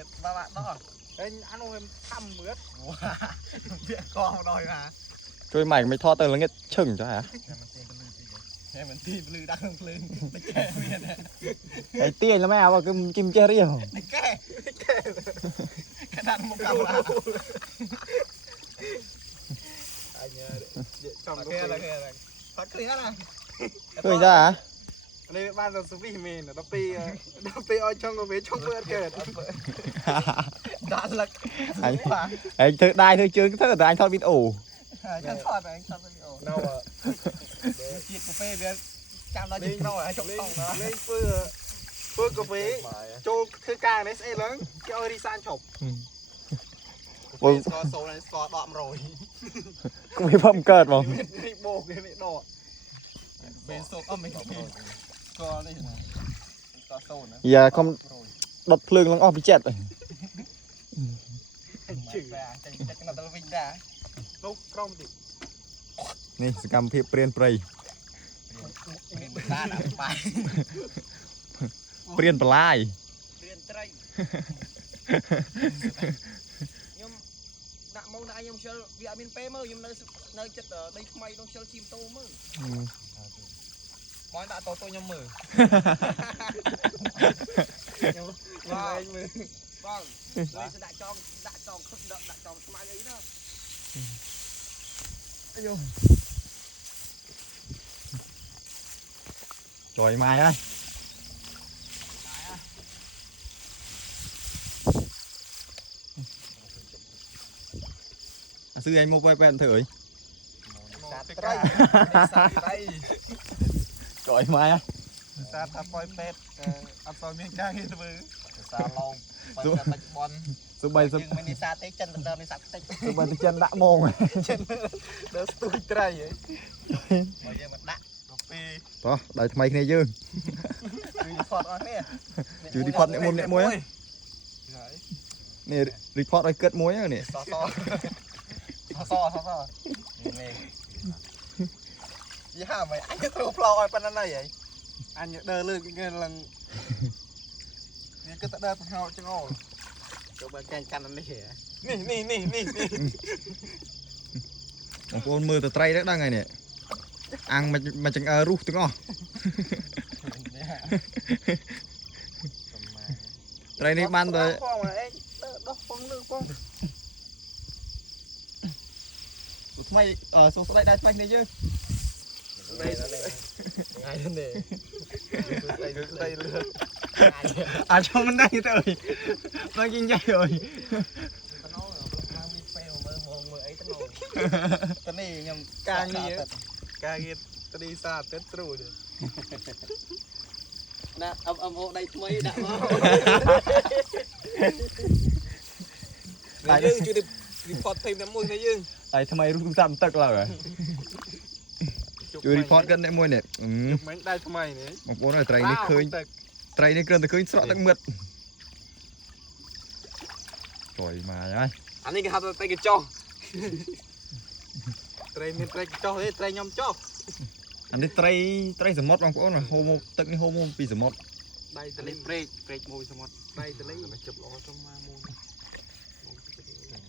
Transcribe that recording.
giật ba bạn đó anh ăn ôm thăm mướt chuyện con đòi mà chui mày mới tho tơ là nghe chừng cho hả em mình tin lư đang không lư cái cái tiền là mẹ vào cái kim chơi đi không cái đàn một cặp là anh trong cái là phát cái này cười ra hả đây ban đầu số vì mình nó pi oi trong cái bế trong bữa kẹt đạn lực anh thử đai thôi chứ thử anh thọ biết ủ anh thọ biết ủ đâu à chiếc cà phê về chạm nó chỉ đâu ở trong phòng đó lên phương cà phê cho thứ ca đấy sẽ lớn cái ơi đi san chụp score số này score đọm rồi cũng bị phẩm cợt mà đi bộ cái này đọm bên số âm mình score đây này score số nữa giờ không đột phượng lăng off bị chết rồiนี่สกรรมเพียบเปลี่ยนไปเปลี่ยนปลายยมដាក់មកដាក់ខ្ញុំខ្ជិលវាអត់មានពេលមើលខ្ញុំនៅចិត្តដីថ្មីក្នុងខ្ជិលជីមតូមើលមកដាក់តូខ្ញុំមើលខ្ញុំឯងមើលបងលើស្ដាក់ចងខឹកដាក់ចងស្មៅអីណាអាយ trời mai ơi sư anh mua quay quen thử trời mai ơi sa ta poi petអត់សូវមានការងារធ្វើសាឡងបើតែបាច់បន số bay số យើងមាននេសាទទេចិនដណ្ដើមនេសាទតិច số bay chân đã mồm ចិនដល់ស្ទួយត្រីហ៎មកយើងមកដាក់ដល់ពេល đó đợi thay này chứ ជួយ report អស់នេះ ជួយ report អ្នកមុំអ្នកមួយនេះ report ឲ្យគិតមួយនេះ សសនេះយាមអញទៅធ្វើផ្លោឲ្យប៉ុណ្ណឹងហើយអញដើរលើកគេឡើងវាគិតតែដើរទៅហៅចង្អុលចូលបើកែងកាន់នេះហ៎នេះ បងប្អូនមើលទៅត្រីដែរដឹងហើយនេះអាំងមកចង្អើរុះទាំងអស់ត្រីនេះបានទៅដោះពងលើពង ថ្មីសូមស្ដីដែរថ្មីនេះយើង ថ្ងៃនេះស្ដីលឿន à cho mình đây thôi nó kinh doanh rồi តនេះខ្ញុំការងារតនេះសាទៅទ្រូណាអមហូដៃថ្មីដាក់មកយើងជួយ report thêmតែមួយនេះយើង tại thay rút tung tạm tật là rồiជួយ report กันได้មួយនេះមិនដៃថ្មីនេះ បងប្អូនឲ្យត្រីនេះឃើញត្រីនេះគ្រាន់តែឃើញស្រក់ទឹកមឹកtrời mà ơi អានេះគេហៅថាត្រីកញ្ចោះត្រីមានត្រីកញ្ចោះទេត្រីខ្ញុំចោះ អានេះត្រីសមុទ្របងប្អូនហូរមកទឹកនេះហូរមកពីសមុទ្រ ដៃទលេព្រែកមួយសមុទ្រដៃទលេមកជប់ល្អចំមកមួយ